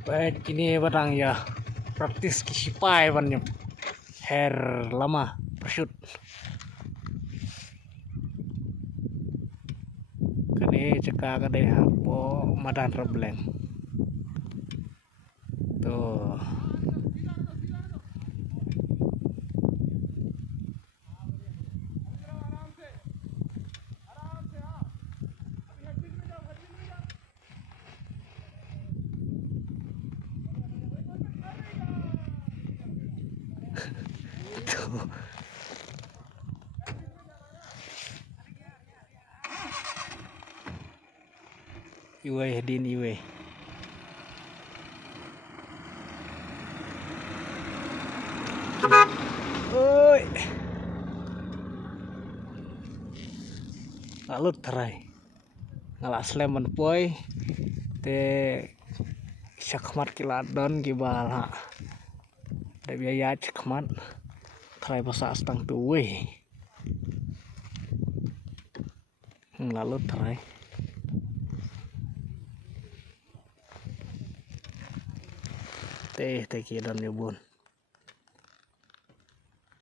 Baik, ini barang ya praktis kisipai banyak hair lama persut. Kani cekak kadai hapo madan rebleng. Tuh. Tuh. Iwe din iwe. Oi. Lalu terai. Ngalas lemon poi te syakmat kiladon gibala. Da biaya cekmat. Terai basa astang tuwe. Lalu terai. Teh kidon ya bun.